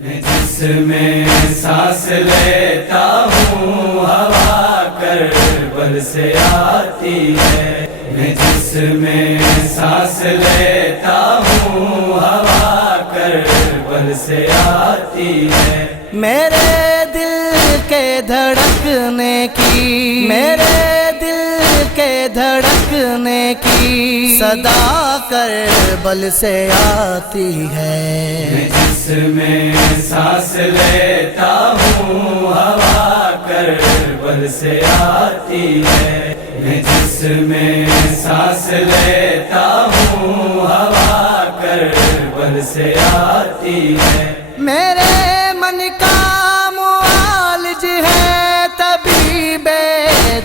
میں جس میں سانس لیتا ہوں ہوا کربل سے آتی ہے، میں جس میں سانس لیتا ہوں ہوا کربل سے آتی ہے۔ میرے دل کے دھڑکنے کی، میرے دل کے دھڑکنے کی صدا کربل سے آتی ہے۔ میں جس میں سانس لیتا ہوں ہوا کربل سے آتی ہے، میں جس میں سانس لیتا ہوں ہوا کربل سے آتی ہے۔ میرے من کا معالج ہے طبیب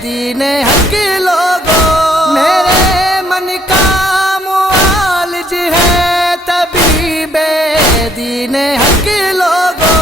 دین حق لوگوں، میرے من کا معالج ہے طبیب دین حق لوگوں۔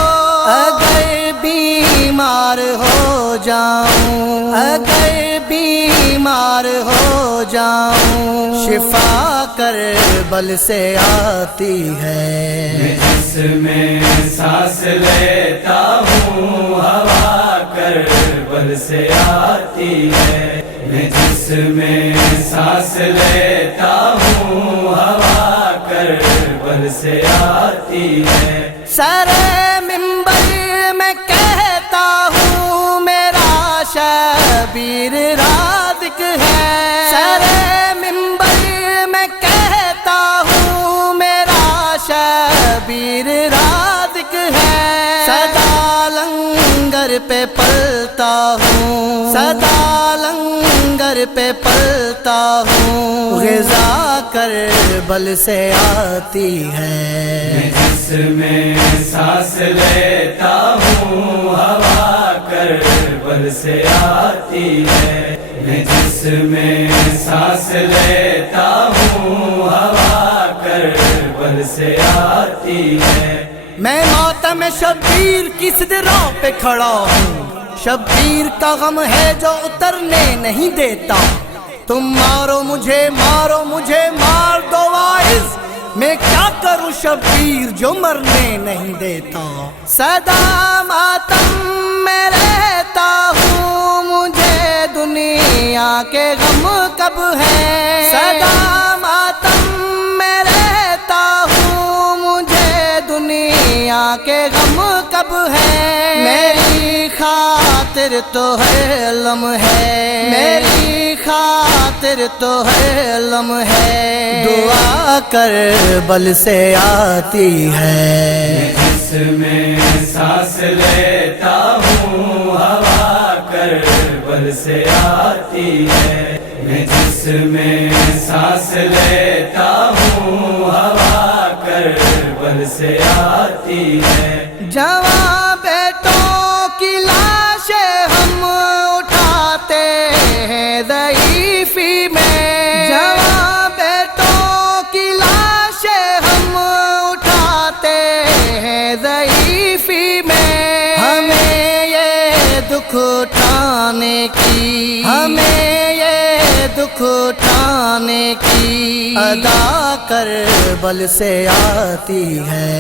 اگر بیمار ہو جاؤں، اگر بیمار ہو جاؤں، شفا کربل سے آتی ہے۔ میں جس میں سانس لیتا ہوں ہوا کربل سے آتی ہے، میں جس میں سانس لیتا ہوں ہوا کربل سے آتی ہے۔ سر منبر میں کہتا ہوں میرا شبیر رازق ہے، سر منبر میں کہتا ہوں میرا شبیر رازق ہے۔ سدا لنگر پہ پلتا ہوں، سدا لنگر پہ پلتا ہوں، غذا کربل سے آتی ہے۔ میں جس میں سانس لیتا ہوں ہوا کربل سے آتی ہے، میں جس میں سانس لیتا ہوں ہوا کربل سے آتی ہے۔ میں ماتم شبیر کی صدروں پہ کھڑا ہوں، شبیر کا غم ہے جو اترنے نہیں دیتا۔ تم مارو مجھے، مارو مجھے، مار دو واعظ، میں کیا کروں شبیر جو مرنے نہیں دیتا۔ سدا ماتم میں رہتا ہوں، مجھے دنیا کے غم کب ہے۔ سدا ماتم میں رہتا ہوں، مجھے دنیا کے غم کب ہے۔ میری خاطر تو ہے لمحے، میری خاطر تو ہے لمحے، دعا کربل سے آتی ہے۔ جس میں سانس لیتا ہوں ہوا کربل سے آتی ہے، میں جس میں سانس لیتا ہوں ہوا کربل سے آتی ہے۔ جوان بیٹوں کی لاشیں ہم اٹھاتے ہیں ضعیفی میں، جوان بیٹوں کی لاشیں ہم اٹھاتے ہیں ضعیفی میں۔ ہمیں یہ دکھ اٹھانے کی، ہمیں یہ دکھ اٹھانے کی ادا کربل سے آتی ہے۔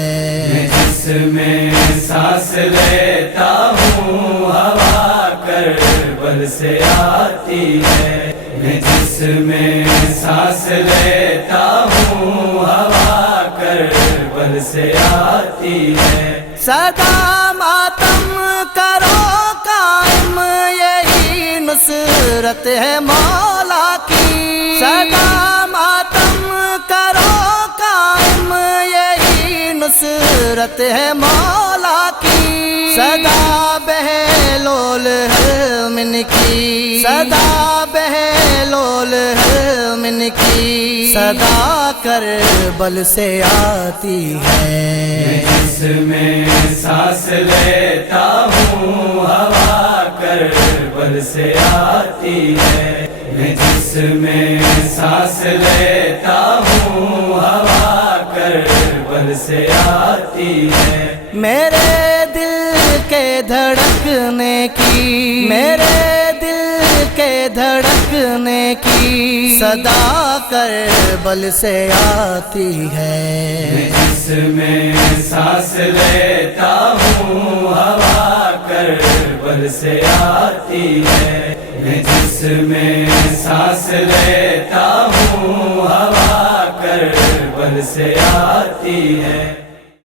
میں جس میں سانس لیتا ہوں ہوا کربل سے آتی ہے، میں جس میں سانس لیتا ہوں ہوا کربل سے آتی ہے۔ سدا ماتم کرو قائم، یہی نصرت ہے مولا کی۔ سدا ماتم کرو قائم، یہی نصرت ہے مولا کی۔ سدا بہلول ہے من کی، سدا بہلول ہے من کی، صدا کربل سے آتی ہے۔ جس میں سانس لیتا ہوں ہوا کربل سے آتی ہے، میں جس میں سانس لیتا ہوں ہوا کربل سے آتی ہے۔ میرے دل کے دھڑکنے کی، میرے دل کے دھڑکنے کی صدا کربل سے آتی ہے، جس میں سانس لیتا ہوں ہوا کربل سے آتی ہے، میں جس میں سانس لیتا